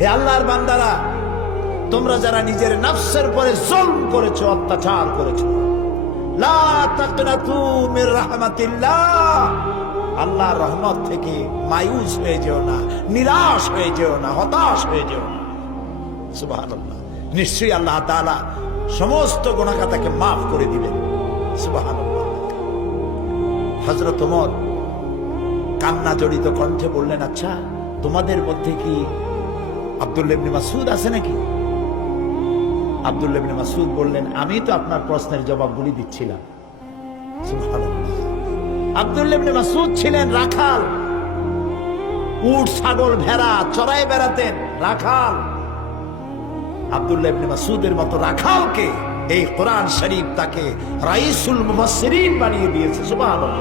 হে আল্লাহর বান্দারা, তোমরা যারা নিজের নফসের উপরে জুলম করেছো, অত্যাচার করেছো, লা তাকনাতু মির রাহমাতিল্লাহ, আল্লাহর রহমত থেকে মায়ুস হয়ে যেও না, নিরাশ হয়ে যেও না, হতাশ হয়ে যেও না। সুবহানাল্লাহ। নিশ্চয়ই আল্লাহ তাআলা সমস্ত গুনাহ খাতাকে মাফ করে দিবেন। সুবহানাল্লাহ। হযরত ওমর কান্না জড়িত কণ্ঠে বললেন, আচ্ছা তোমাদের মধ্যে কি আব্দুল্লাহ ইবনে মাসউদ আছে নাকি? আব্দুল্লাহ ইবনে মাসউদ বললেন, আমি তো আপনার প্রশ্নের জবাবগুলি দিচ্ছিলাম। সুবহানাল্লাহ। আব্দুল্লাহ ইবনে মাসউদ ছিলেন রাখাল, উট ছাগল ভেড়া চড়াই বেড়াতেন, রাখাল। আব্দুল্লাহ ইবনে মাসউদের মতো রাখালকে এই কোরআন শরীফ তাকে রাইসুল মুফাসসিরিন বানিয়ে দিয়েছে। সুবহানাল্লাহ।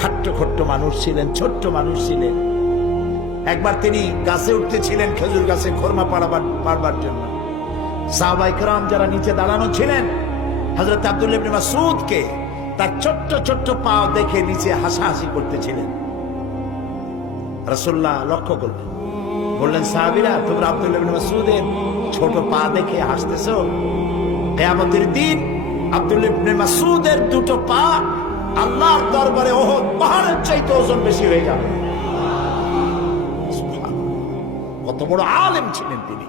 খাট্ট খট্ট মানুষ ছিলেন, ছোট্ট মানুষ ছিলেন। একবার তিনি গাছে উঠতেছিলেন খেজুর গাছে খোরমা পাড়বার জন্য। সাহাবায়ে কেরাম যারা নিচে দাঁড়ানো ছিলেন, হযরত আব্দুল্লাহ ইবনে মাসউদকে তার ছোট্ট ছোট্ট পা দেখে নিচে হাসাহাসি করতেছিলেন। রাসূলুল্লাহ লক্ষ্য করলেন, বললেন, সাহাবীরা তোমরা আব্দুল্লাহ ইবনে মাসউদের ছোট পা দেখে হাসতেছো? কিয়ামতের দিন আব্দুল্লাহ ইবনে মাসউদের দুটো পা আল্লাহর দরবারে উহুদ পাহাড়ের চাইতে ওজন বেশি হয়ে যাবে। কত বড় আলেম ছিলেন তিনি।